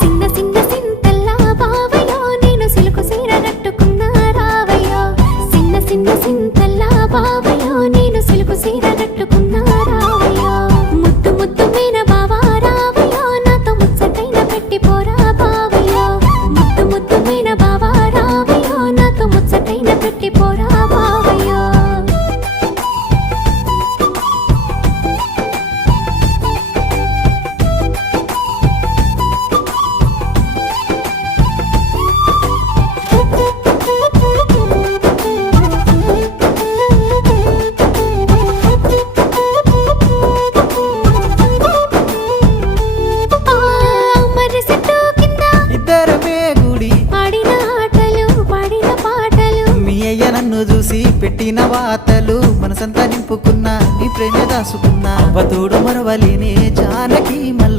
సిన్న సిన్న సింతల్లా బావయ్యో నేను సిలుకు సీర కట్టుకున్నా రావయ్యో సిన్న సిన్న సింతల్లా బావయ్యో నేను సిలుకు సీర కట్టుకున్నా రావయ్యో ముద్దు ముద్దు మీన బావా రావయ్యో నాతో ముచ్చటైన పెట్టిపోరా బావయ్యో ముద్దు ముద్దు మీన బావా రావయ్యో నాతో ముచ్చటైన పెట్టిపోరా బావయ్యో ఇద్దరమే గుడి ఆడిన ఆటలు పాడిన పాటలు మీ అయ్య నన్ను చూసి పెట్టిన వాతలు మనసంతా నింపుకున్నా నీ ప్రేమ దాసుకున్నా అవతోడు మరవలేనే జానకి మల్ల